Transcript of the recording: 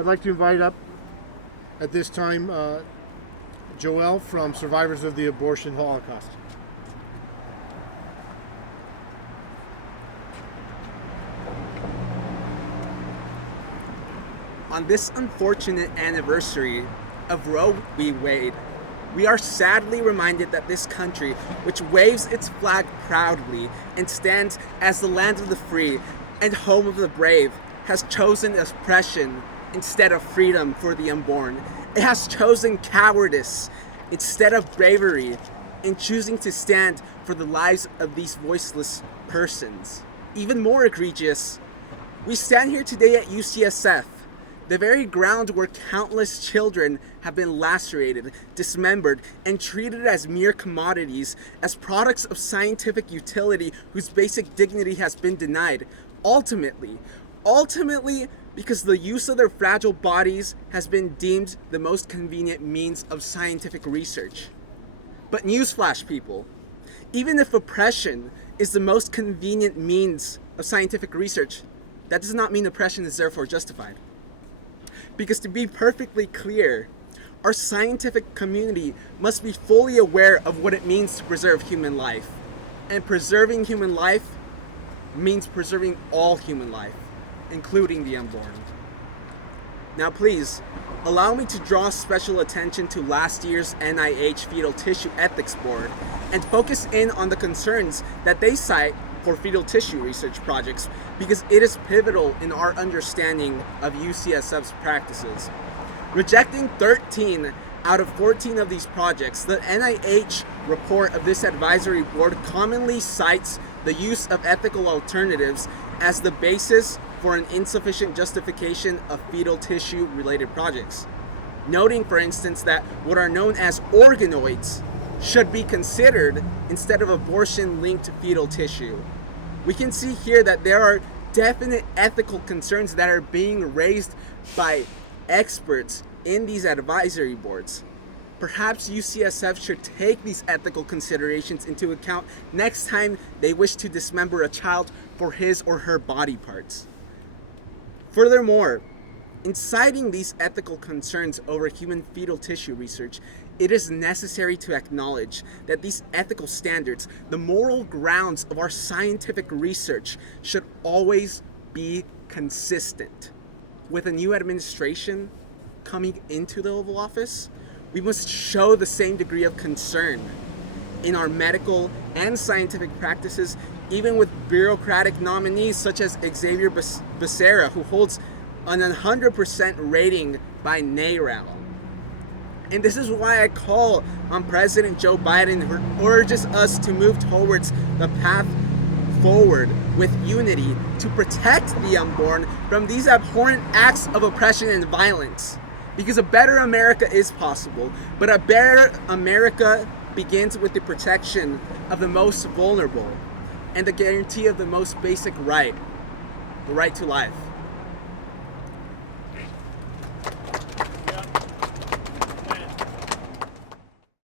I'd like to invite up at this time Joel from Survivors of the Abortion Holocaust. On this unfortunate anniversary of Roe v. Wade, we are sadly reminded that this country, which waves its flag proudly and stands as the land of the free and home of the brave, has chosen oppression instead of freedom for the unborn. It has chosen cowardice instead of bravery in choosing to stand for the lives of these voiceless persons. Even more egregious, we stand here today at UCSF, the very ground where countless children have been lacerated, dismembered, and treated as mere commodities, as products of scientific utility whose basic dignity has been denied. Ultimately, because the use of their fragile bodies has been deemed the most convenient means of scientific research. But newsflash, people, even if oppression is the most convenient means of scientific research, that does not mean oppression is therefore justified. Because to be perfectly clear, our scientific community must be fully aware of what it means to preserve human life. And preserving human life means preserving all human life, including the unborn. Now please, allow me to draw special attention to last year's NIH Fetal Tissue Ethics Board and focus in on the concerns that they cite for fetal tissue research projects, because it is pivotal in our understanding of UCSF's practices. Rejecting 13 out of 14 of these projects, the NIH report of this advisory board commonly cites the use of ethical alternatives as the basis for an insufficient justification of fetal tissue related projects. Noting, for instance, that what are known as organoids should be considered instead of abortion linked to fetal tissue. We can see here that there are definite ethical concerns that are being raised by experts in these advisory boards. Perhaps UCSF should take these ethical considerations into account next time they wish to dismember a child for his or her body parts. Furthermore, in citing these ethical concerns over human fetal tissue research, it is necessary to acknowledge that these ethical standards, the moral grounds of our scientific research, should always be consistent. With a new administration coming into the Oval Office, we must show the same degree of concern in our medical and scientific practices, even with bureaucratic nominees such as Xavier Becerra, who holds an 100% rating by NARAL. And this is why I call on President Joe Biden, who urges us to move towards the path forward with unity to protect the unborn from these abhorrent acts of oppression and violence. Because a better America is possible, but a better America begins with the protection of the most vulnerable and the guarantee of the most basic right, the right to life.